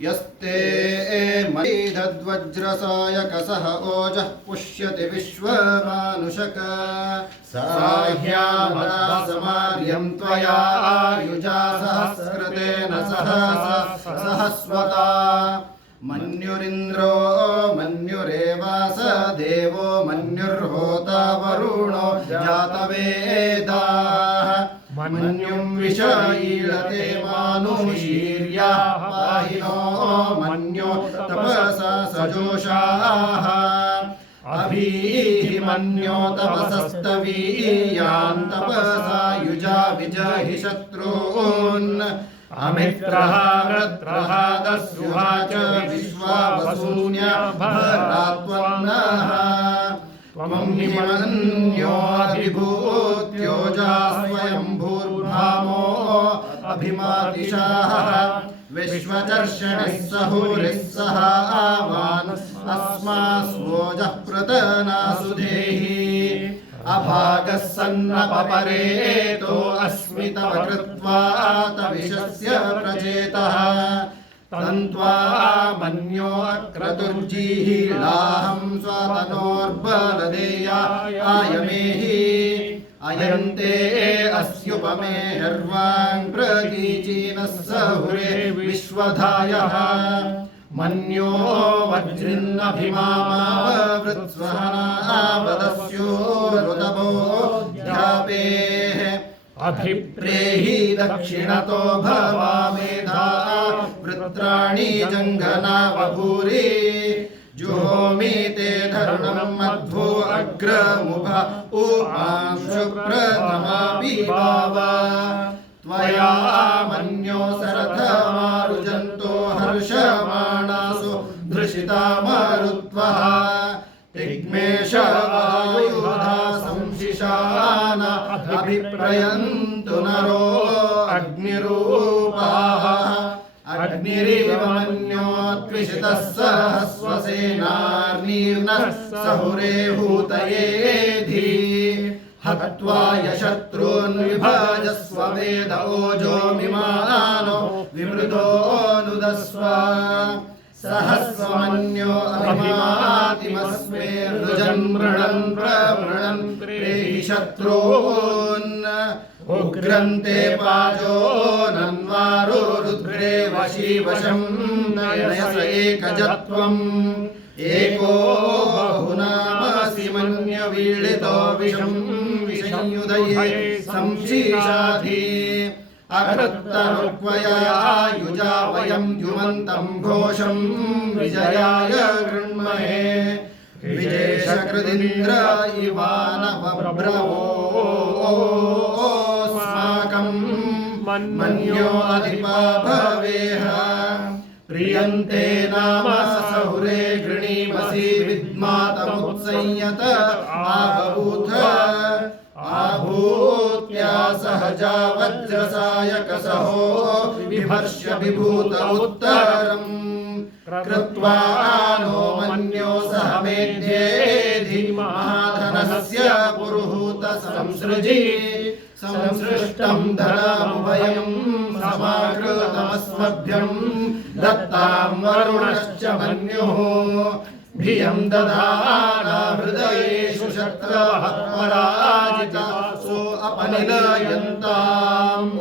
यस्ते मयीधद्वज्रसायकसः ओजः पुष्यति विश्वमानुषक साह्यामदासमार्यं त्वया युजा सहस्रतेन सहस्वता मन्युरिन्द्रो मन्युरेवास देवो मन्युर्होता वरुणो जातवेदाः मन्युं विषईळते मानुषीर्याः पाहिनो मन्यो तपसा सजोषाः अभीहि मन्यो तपसस्तवीयान् तपसा युजा विजहि शत्रून् अमित्रः रत्रः दस्युहा च विश्वा वसून्या भरात्वन्नः त्वं हि मन्योऽधिभूत्योजा स्वयंभूर्भामो अभिमातिशाः विश्वचर्षणिः सहुरिः सह आवान् अस्मास्वोजः प्रतनासु देहि अभागः सन्नपपरेतो अस्मि तव कृत्वा तविषस्य प्रचेतः तन्त्वा मन्यो अक्रतुर्जीहीलाहं स्वातनोर्बलदेयायमेहि अयन्ते अस्युपमे हर्वान् प्रतीचीनः सहुरे विश्वधायः मन्यो वज्रिन्नभिमामावृत्स्वहनावदस्योरुदभोऽध्यापेः अभिप्रेहि दक्षिणतो भवामेधा वृत्राणि जङ्घना बभूरि जुहोमि ते धर्मं मध्वो अग्रमुभा उपांशु प्रथमापि भावा त्वया मन्यो सरथमारुजन्तो हर्षमाणासु धृषिता मरुत्वः तिग्मेषवायुधा संशिशान अभिप्रयन्तु नरो अग्निरूपाः अग्निरिव मन्यो त्विषितः सहस्वसेनार्नीर्नः सहुरे हूतयेधि हत्वा यशत्रून् विभजस्व वेद ओजो मिमानो विमृदोऽनुदस्व सहस्वमन्यो अभिमातिमस्मे रुजन् मृणन् प्रमृणन् प्रेहि शत्रून् उग्रन्ते पाजो नन्वारो रुद्रे वशी वशं नयस एकजत्वम् एको बहुनामसि मन्यवीळितो विषं विषंयुधये संशीषाधि अकृत्तरुक्वया युजा वयं युमन्तं घोषं विजयाय गृह्महे विजेशकृदिन्द्र इवानवब्रवोऽस्माकं मन्यो अधिपा भवेह प्रियन्ते नाम सहुरे गृणीमसि विद्मातमुत्संयत आबभूथ आभूत्या सहजा वज्रसायकसहो विभर्ष्य विभूत उत्तरम् कृत्वा नो मन्यो सह मेध्येधि महाधनस्य पुरुहूत संसृजि संसृष्टं धनमुभयं समाकृतमस्मभ्यं दत्तां वरुणश्च मन्युः भियं दधाना हृदयेषु शत्रवः पराजितासो अपनिलयन्ताम्।